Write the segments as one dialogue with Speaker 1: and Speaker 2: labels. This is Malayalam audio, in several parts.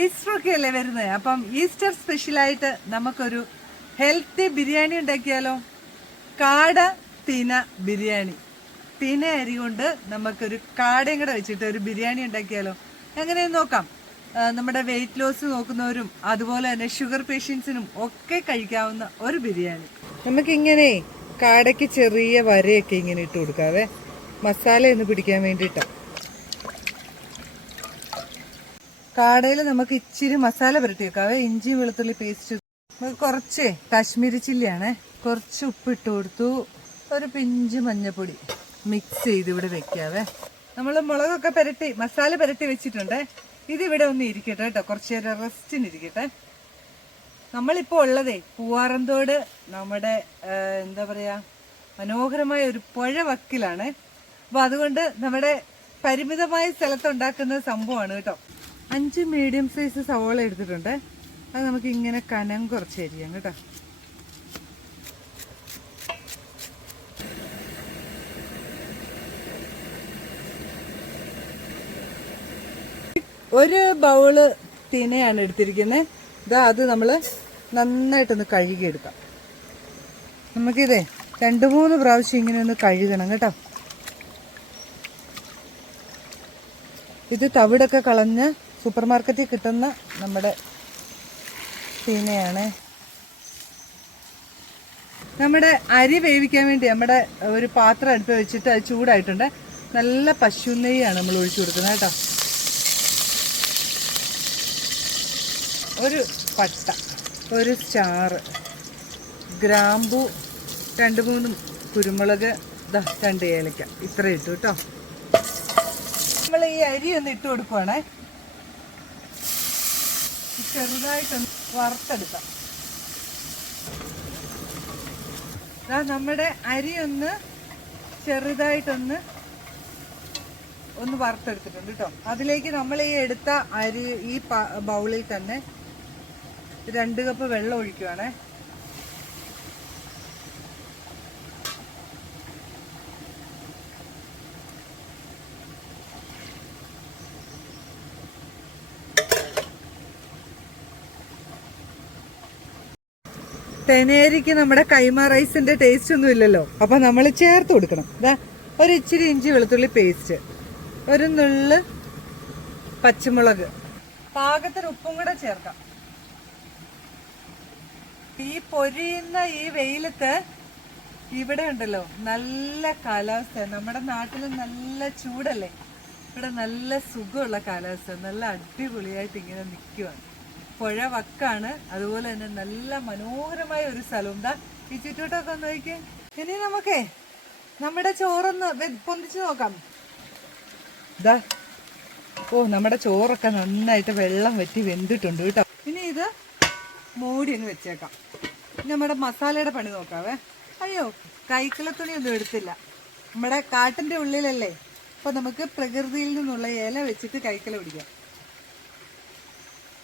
Speaker 1: ഈസ്റ്റർ ഒക്കെ അല്ലേ വരുന്നത് അപ്പം ഈസ്റ്റർ സ്പെഷ്യലായിട്ട് നമുക്കൊരു ഹെൽത്തി ബിരിയാണി ഉണ്ടാക്കിയാലോ? കാട തിന ബിരിയാണി. തിന അരി കൊണ്ട് നമുക്കൊരു കാടയും കൂടെ വെച്ചിട്ട് ഒരു ബിരിയാണി ഉണ്ടാക്കിയാലോ? എങ്ങനെ നോക്കാം. നമ്മുടെ വെയിറ്റ് ലോസ് നോക്കുന്നവരും അതുപോലെ തന്നെ ഷുഗർ പേഷ്യൻസിനും ഒക്കെ കഴിക്കാവുന്ന ഒരു ബിരിയാണി. നമുക്കിങ്ങനെ കാടയ്ക്ക് ചെറിയ വരയൊക്കെ ഇങ്ങനെ ഇട്ട് കൊടുക്കാവേ. മസാല ഒന്ന് പിടിക്കാൻ വേണ്ടിയിട്ടാണ് കാടയിൽ നമുക്ക് ഇച്ചിരി മസാല പുരട്ടി വെക്കാവേ ഇഞ്ചി വെളുത്തുള്ളി പേസ്റ്റ് നമുക്ക് കുറച്ച് കാശ്മീരി ചില്ലിയാണ്. കുറച്ച് ഉപ്പിട്ട് കൊടുത്തു. ഒരു പിഞ്ച് മഞ്ഞപ്പൊടി മിക്സ് ചെയ്ത് ഇവിടെ വെക്കാവേ. നമ്മൾ മുളകൊക്കെ പുരട്ടി മസാല പുരട്ടി വെച്ചിട്ടുണ്ട്. ഇതിവിടെ ഒന്ന് ഇരിക്കട്ടെ കേട്ടോ. കുറച്ച് നേരം റെസ്റ്റിന് ഇരിക്കട്ടെ. നമ്മളിപ്പോൾ ഉള്ളതേ പൂവാറന്തോട് നമ്മുടെ എന്താ പറയുക മനോഹരമായ ഒരു പുഴ വക്കിലാണ്. അപ്പോൾ അതുകൊണ്ട് നമ്മുടെ പരിമിതമായ സ്ഥലത്ത് ഉണ്ടാക്കുന്ന സംഭവമാണ് കേട്ടോ. അഞ്ച് മീഡിയം സൈസ് സവോള എടുത്തിട്ടുണ്ട്. അത് നമുക്ക് ഇങ്ങനെ കനം കുറച്ച് അരിയാം കേട്ടോ. ഒരു ബൗൾ തിനയാണ് എടുത്തിരിക്കുന്നത് ഇതാ അത് നമ്മൾ നന്നായിട്ടൊന്ന് കഴുകിയെടുക്കാം. നമുക്കിതേ രണ്ട് മൂന്ന് പ്രാവശ്യം ഇങ്ങനെ ഒന്ന് കഴുകണം കേട്ടോ. ഇത് തവിടൊക്കെ കളഞ്ഞ് സൂപ്പർ മാർക്കറ്റിൽ കിട്ടുന്ന നമ്മുടെ സീനയാണ് നമ്മുടെ അരി വേവിക്കാൻ വേണ്ടി നമ്മുടെ ഒരു പാത്രം അടുപ്പ് വെച്ചിട്ട് അത് ചൂടായിട്ടുണ്ട്. നല്ല പശു നെയ്യാണ് നമ്മൾ ഒഴിച്ചു കൊടുക്കുന്നത് കേട്ടോ. ഒരു പട്ട ഒരു സ്റ്റാറ് ഗ്രാമ്പു രണ്ട് മൂന്ന് കുരുമുളക് രണ്ട് ഏലക്ക. ഇത്ര ഇട്ടു കേട്ടോ. നമ്മൾ ഈ അരി ഒന്ന് ഇട്ട് കൊടുക്കുവാണേ. ചെറുതായിട്ടൊന്ന് വറുത്തെടുക്കാം. ദാ നമ്മുടെ അരി ഒന്ന് ചെറുതായിട്ടൊന്ന് ഒന്ന് വറുത്തെടുത്തിട്ടുണ്ട് കേട്ടോ. അതിലേക്ക് നമ്മൾ ഈ എടുത്ത അരി ഈ ബൗളിൽ തന്നെ രണ്ട് കപ്പ് വെള്ളം ഒഴിക്കുവാണേ. തെനേരിക്ക് നമ്മുടെ കൈമ റൈസിന്റെ ടേസ്റ്റ് ഒന്നും ഇല്ലല്ലോ. അപ്പൊ നമ്മൾ ചേർത്ത് കൊടുക്കണം. ഇതാ ഒരു ഇച്ചിരി ഇഞ്ചി വെളുത്തുള്ളി പേസ്റ്റ് ഒരു നുള്ള് പച്ചമുളക്. പാകത്തിന് ഉപ്പും കൂടെ ചേർക്കാം. ഈ പൊരിയുന്ന ഈ വെയിലത്ത് ഇവിടെ ഉണ്ടല്ലോ നല്ല കാലാവസ്ഥ. നമ്മുടെ നാട്ടിൽ നല്ല ചൂടല്ലേ? ഇവിടെ നല്ല സുഖമുള്ള കാലാവസ്ഥ. നല്ല അടിപൊളിയായിട്ട് ഇങ്ങനെ നിൽക്കുവാണ് പുഴ വക്കാണ്. അതുപോലെ തന്നെ നല്ല മനോഹരമായ ഒരു സ്ഥലം എന്താ ഈ ചുറ്റോട്ടൊക്കെ ഒന്ന് നോക്കിയേ. ഇനി നമുക്കേ നമ്മുടെ ചോറൊന്ന് പൊന്തിച്ചു നോക്കാം. ഇതാ ഓ നമ്മുടെ ചോറൊക്കെ നന്നായിട്ട് വെള്ളം വെറ്റി വെന്തിട്ടുണ്ട് കേട്ടോ. ഇനി ഇത് മൂടി ഒന്ന് വെച്ചേക്കാം. നമ്മുടെ മസാലയുടെ പണി നോക്കാവേ. അയ്യോ കൈക്കിള തുണി ഒന്നും എടുത്തില്ല. നമ്മുടെ കാട്ടിന്റെ ഉള്ളിലല്ലേ? അപ്പൊ നമുക്ക് പ്രകൃതിയിൽ നിന്നുള്ള ഇല വെച്ചിട്ട് കൈക്കല പിടിക്കാം.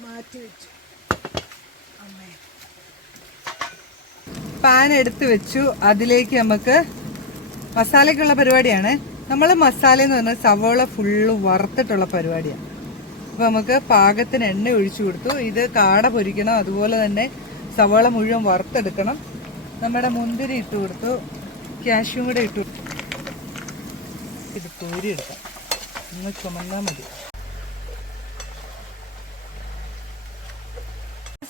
Speaker 1: മാറ്റി വെച്ചു. അമ്മേ. പാൻ എടുത്ത് വെച്ചു. അതിലേക്ക് നമുക്ക് മസാലയ്ക്കുള്ള പരിപാടിയാണ്. നമ്മൾ മസാല എന്ന് പറഞ്ഞാൽ സവോള ഫുള്ള് വറുത്തിട്ടുള്ള പരിപാടിയാണ്. അപ്പോൾ നമുക്ക് പാകത്തിന് എണ്ണ ഒഴിച്ചു കൊടുത്തു. ഇത് കാട പൊരിക്കണം. അതുപോലെ തന്നെ സവോള മുഴുവൻ വറുത്തെടുക്കണം. നമ്മുടെ മുന്തിരി ഇട്ട് കൊടുത്തു. കാഷ്യും കൂടെ ഇട്ടു ഇത് കോരിയെടുക്കാം. ഒന്ന് ചുമന്നാൽ മതി.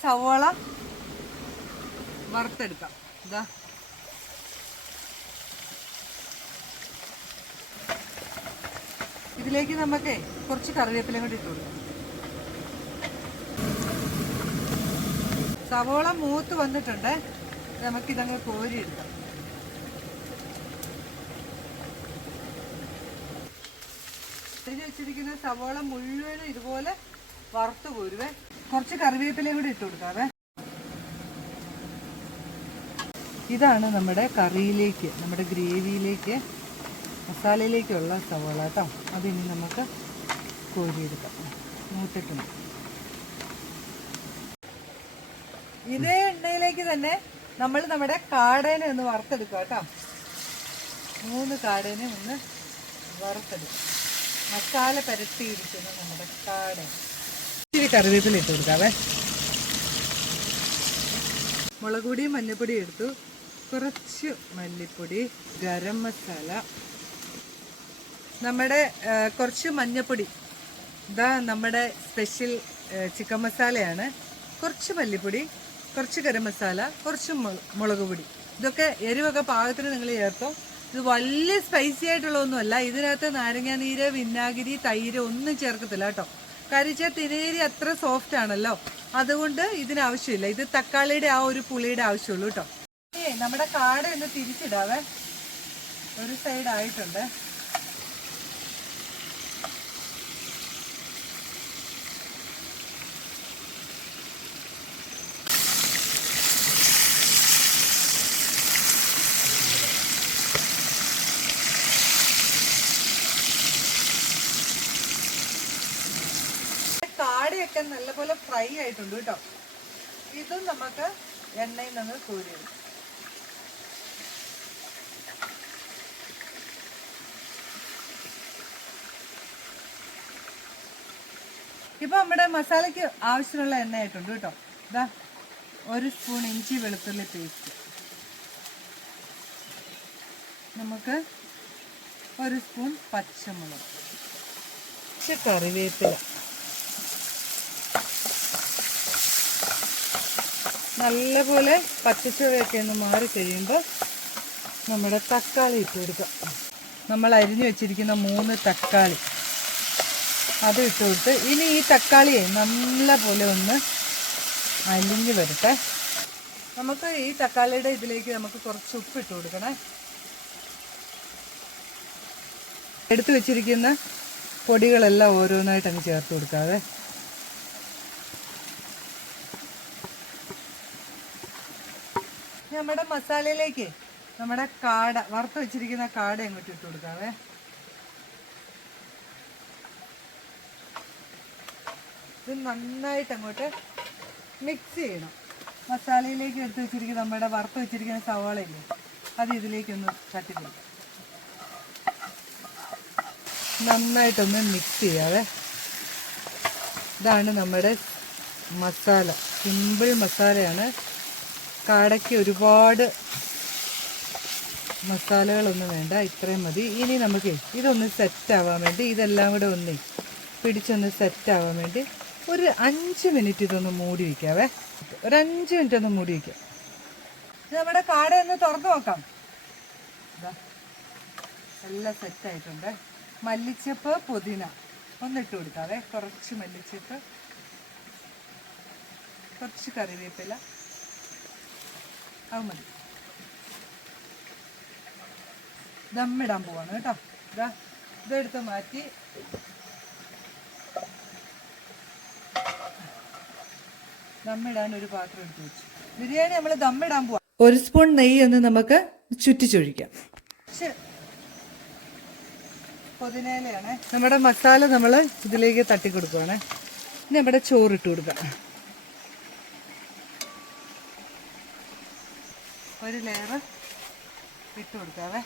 Speaker 1: സവോള വറുത്തെടുക്കാം. ഇതാ ഇതിലേക്ക് നമുക്ക് കുറച്ച് കറിവേപ്പിലയും കൂടി ഇട്ട് കൊടുക്കാം. സവോള മൂത്ത് വന്നിട്ടുണ്ട്. നമുക്കിതങ്ങ് കോരിയെടുക്കാം. അരിഞ്ഞ് വെച്ചിരിക്കുന്ന സവോള മുഴുവനും ഇതുപോലെ വറുത്ത് കോരുവേ. കുറച്ച് കറിവേപ്പിലയും കൂടി ഇട്ട് കൊടുക്കാവേ. ഇതാണ് നമ്മുടെ കറിയിലേക്ക് നമ്മുടെ ഗ്രേവിയിലേക്ക് മസാലയിലേക്കുള്ള സവോള കേട്ടോ അതിനി നമുക്ക് കോരിയെടുക്കാം. മൂത്തിട്ടുണ്ട്. ഇതേ എണ്ണയിലേക്ക് തന്നെ നമ്മൾ നമ്മുടെ കാടേനെ ഒന്ന് വറുത്തെടുക്കാം കേട്ടോ. മൂന്ന് കാടേനെ ഒന്ന് വറുത്തെടുക്കാം. മസാല പരത്തിയിരിക്കുന്ന നമ്മുടെ കാട ഇച്ചിരി കറിവേപ്പില ഇട്ട് കൊടുക്കാവേ. മുളക് പൊടിയും മഞ്ഞൾപ്പൊടി എടുത്തു. കുറച്ച് മല്ലിപ്പൊടി ഗരം മസാല. നമ്മുടെ കുറച്ച് മഞ്ഞൾപ്പൊടി. ഇതാ നമ്മുടെ സ്പെഷ്യൽ ചിക്കൻ മസാലയാണ്. കുറച്ച് മല്ലിപ്പൊടി കുറച്ച് ഗരം മസാല കുറച്ച് മുളക് പൊടി ഇതൊക്കെ എരിവൊക്കെ പാകത്തിന് നിങ്ങൾ ചേർത്തോ. ഇത് വലിയ സ്പൈസി ആയിട്ടുള്ളതൊന്നുമല്ല. ഇതിനകത്ത് നാരങ്ങാനീര് വിനാഗിരി തൈര് ഒന്നും ചേർക്കത്തില്ല കേട്ടോ. കരിച്ച തിരേരി അത്ര സോഫ്റ്റ് ആണല്ലോ. അതുകൊണ്ട് ഇതിന് ആവശ്യമില്ല ഇത് തക്കാളിയുടെ ആ ഒരു പുളിയുടെ ആവശ്യമുള്ളൂ കേട്ടോ. ഏ നമ്മുടെ കാട് ഒന്ന് തിരിച്ചിടാവേ. ഒരു സൈഡ് ആയിട്ടുണ്ട്. കാടയൊക്കെ നല്ലപോലെ ഫ്രൈ ആയിട്ടുണ്ട് കേട്ടോ. ഇതും നമുക്ക് എണ്ണയിൽ നിന്ന് കോരിയിടും ഇപ്പൊ നമ്മുടെ മസാലയ്ക്ക് ആവശ്യമുള്ള എണ്ണ ആയിട്ടുണ്ട് കേട്ടോ. ഇതാ ഒരു സ്പൂൺ ഇഞ്ചി വെളുത്തുള്ളി പേസ്റ്റ് നമുക്ക് ഒരു സ്പൂൺ പച്ചമുളക്. കറിവേപ്പില. നല്ലപോലെ പച്ചച്ചുവയൊക്കെ ഒന്ന് മാറി കഴിയുമ്പോൾ നമ്മുടെ തക്കാളി ഇട്ട് കൊടുക്കാം. നമ്മൾ അരിഞ്ഞു വെച്ചിരിക്കുന്ന മൂന്ന് തക്കാളി. അത് ഇട്ട് കൊടുത്ത് ഇനി ഈ തക്കാളിയെ നല്ല പോലെ ഒന്ന് അലിഞ്ഞ് വരട്ടെ. നമുക്ക് ഈ തക്കാളിയുടെ ഇതിലേക്ക് നമുക്ക് കുറച്ച് ഉപ്പ് ഇട്ട് കൊടുക്കണേ. എടുത്തു വെച്ചിരിക്കുന്ന പൊടികളെല്ലാം ഓരോന്നായിട്ട് അങ്ങ് ചേർത്ത് കൊടുക്കാതെ നമ്മുടെ മസാലയിലേക്ക് നമ്മുടെ കാട വറുത്ത് വെച്ചിരിക്കുന്ന കാട അങ്ങോട്ട് ഇട്ട് കൊടുക്കാവേ. ഇത് നന്നായിട്ട് അങ്ങോട്ട് മിക്സ് ചെയ്യണം. മസാലയിലേക്ക് എടുത്ത് വെച്ചിരിക്കുന്ന നമ്മുടെ വറുത്ത് വെച്ചിരിക്കുന്ന സവാളയില്ലേ അത് ഇതിലേക്കൊന്ന് തട്ടി കൊടുക്കാം. നന്നായിട്ടൊന്ന് മിക്സ് ചെയ്യാവേ. ഇതാണ് നമ്മുടെ മസാല. സിമ്പിൾ മസാലയാണ്. കാടയ്ക്ക് ഒരുപാട് മസാലകളൊന്നും വേണ്ട ഇത്രയും മതി. ഇനി നമുക്ക് ഇതൊന്ന് സെറ്റ് ആവാൻ വേണ്ടി ഇതെല്ലാം കൂടെ ഒന്ന് പിടിച്ചൊന്ന് സെറ്റ് ആവാൻ വേണ്ടി ഒരു അഞ്ച് മിനിറ്റ് ഇതൊന്ന് മൂടി വയ്ക്കാവേ ഒരു അഞ്ച് മിനിറ്റ് ഒന്ന് മൂടി വയ്ക്കാം നമ്മുടെ കാട ഒന്ന് തുറന്നു നോക്കാം. എല്ലാം സെറ്റ് ആയിട്ടുണ്ട്. മല്ലിച്ചപ്പ് പുതിന. ഒന്നിട്ട് കൊടുക്കാവേ. കുറച്ച് മല്ലിച്ചപ്പ് കുറച്ച് കറിവേപ്പില. അത് മതി. ദമ്മിടാൻ പോവാണ് കേട്ടോ. ഇതാ ഇതെടുത്ത് മാറ്റി. ദമ്മിടാൻ ഒരു പാത്രം എടുത്ത് വെച്ചു. ബിരിയാണി നമ്മൾ ദമ്മിടാൻ പോവാ. ഒരു സ്പൂൺ നെയ്യ് ഒന്ന് നമുക്ക് ചുറ്റിച്ചൊഴിക്കാം. പുതിനയിലയാണ് നമ്മുടെ മസാല നമ്മൾ ഇതിലേക്ക് തട്ടി കൊടുക്കുവാണ് ഇനി നമ്മുടെ ചോറിട്ട് കൊടുക്കാം. ഒരു ലെയർ ഇട്ട് കൊടുക്കാവേ.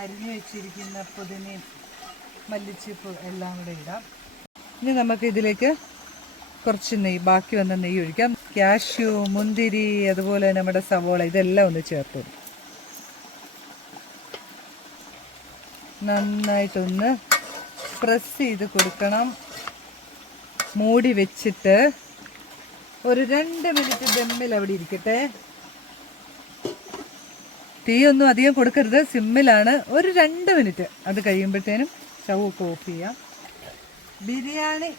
Speaker 1: അരിഞ്ഞു വെച്ചിരിക്കുന്ന പുതിനയും മല്ലിച്ചപ്പ് എല്ലാം കൂടെ ഇടാം. ഇനി നമുക്ക് ഇതിലേക്ക് കുറച്ച് നെയ്യ് ബാക്കി വന്ന നെയ്യ് ഒഴിക്കാം. കാഷ്യൂ മുന്തിരി അതുപോലെ നമ്മുടെ സവോള ഇതെല്ലാം ഒന്ന് ചേർത്ത് നന്നായിട്ടൊന്ന് പ്രസ് ചെയ്ത് കൊടുക്കണം. മൂടി വെച്ചിട്ട് ഒരു രണ്ട് മിനിറ്റ് ദമ്മിൽ അവിടെ ഇരിക്കട്ടെ. തീയൊന്നും അധികം കൊടുക്കരുത്. സിമ്മിലാണ്. ഒരു രണ്ട് മിനിറ്റ് അത് കഴിയുമ്പോഴത്തേനും സ്റ്റൗ ഒക്കെ ഓഫ് ചെയ്യാം. ബിരിയാണി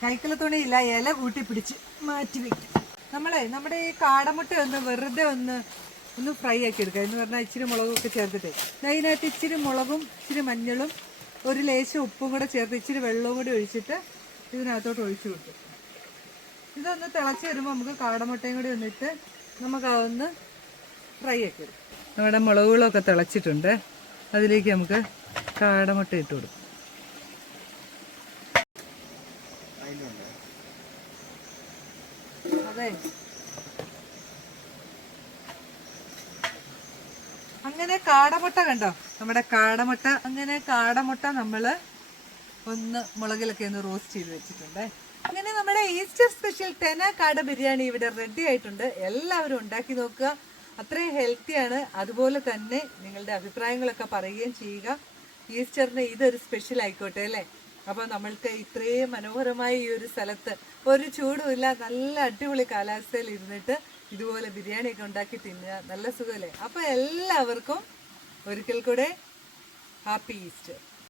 Speaker 1: കൈക്കല തുണിയില്ല ഇല കൂട്ടി പിടിച്ച് മാറ്റി വെക്കും. നമ്മളെ നമ്മുടെ ഈ കാടമുട്ട ഒന്ന് വെറുതെ ഒന്ന് ഒന്ന് ഫ്രൈ ആക്കി എടുക്കുക. എന്ന് പറഞ്ഞാൽ ഇച്ചിരി മുളകൊക്കെ ചേർത്തിട്ട്. അതിനകത്ത് ഇച്ചിരി മുളകും ഇച്ചിരി മഞ്ഞളും ഒരു ലേശം ഉപ്പും കൂടെ ചേർത്ത് ഇച്ചിരി വെള്ളവും കൂടി ഒഴിച്ചിട്ട് ഇതിനകത്തോട്ട് ഒഴിച്ചു കൊടുക്കും. ഇതൊന്ന് തിളച്ച് വരുമ്പോൾ നമുക്ക് കാടമുട്ടയും കൂടി ഒന്നിട്ട് നമുക്ക് അതൊന്ന് ഫ്രൈ ആക്കി എടുക്കാം. നമ്മുടെ മുളകുകളൊക്കെ തിളച്ചിട്ടുണ്ട്. അതിലേക്ക് നമുക്ക് കാടമുട്ട ഇട്ട് കൊടുക്കും. അങ്ങനെ കാടമുട്ട കണ്ടോ? നമ്മുടെ കാടമുട്ട. അങ്ങനെ കാടമുട്ട നമ്മൾ ഒന്ന് മുളകിലൊക്കെ ഒന്ന് റോസ്റ്റ് ചെയ്ത് വെച്ചിട്ടുണ്ട്. അങ്ങനെ നമ്മുടെ ഈസ്റ്റർ സ്പെഷ്യൽ തെന കാട ബിരിയാണി ഇവിടെ റെഡി ആയിട്ടുണ്ട്. എല്ലാവരും ഉണ്ടാക്കി നോക്കുക. അത്രയും ഹെൽത്തിയാണ് അതുപോലെ തന്നെ നിങ്ങളുടെ അഭിപ്രായങ്ങളൊക്കെ പറയുകയും ചെയ്യുക. ഈസ്റ്ററിന് ഇതൊരു സ്പെഷ്യൽ ആയിക്കോട്ടെ അല്ലേ? അപ്പൊ നമ്മൾക്ക് ഇത്രയും മനോഹരമായ ഈ ഒരു സ്ഥലത്ത് ഒരു ചൂടുമില്ല നല്ല അടിപൊളി കാലാവസ്ഥയിൽ ഇരുന്നിട്ട് ഇതുപോലെ ബിരിയാണിയൊക്കെ ഉണ്ടാക്കി തിന്നുക. നല്ല സുഖമല്ലേ? അപ്പൊ എല്ലാവർക്കും ഒരിക്കൽ കൂടെ ഹാപ്പി ഈസ്റ്റർ